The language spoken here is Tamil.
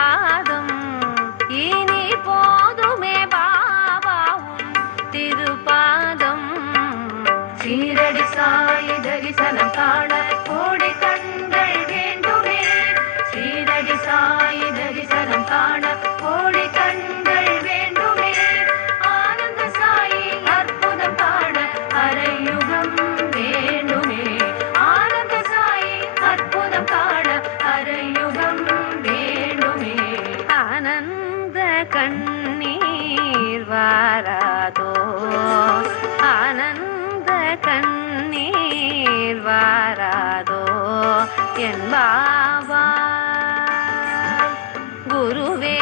பாதம் இனி போதுமே பாபாவும் திருப்பாதம். சீரடி சாய் தரிசனம் காண கோடி கண்கள் வேண்டுமே. சீரடி சாய் தரிசனம் காண கோடி கண்கள் வேண்டுமே. ஆனந்த சாயி அற்புதம் காண அரையுகம் வேண்டுமே. ஆனந்த சாயி அற்புதம் காண அரையுகம் வேண்டுமே. ஆனந்த கண்ணீர் வாராதோ, ஆனந்த கண்ணீர் வாராதோ என் பாபா. குருவே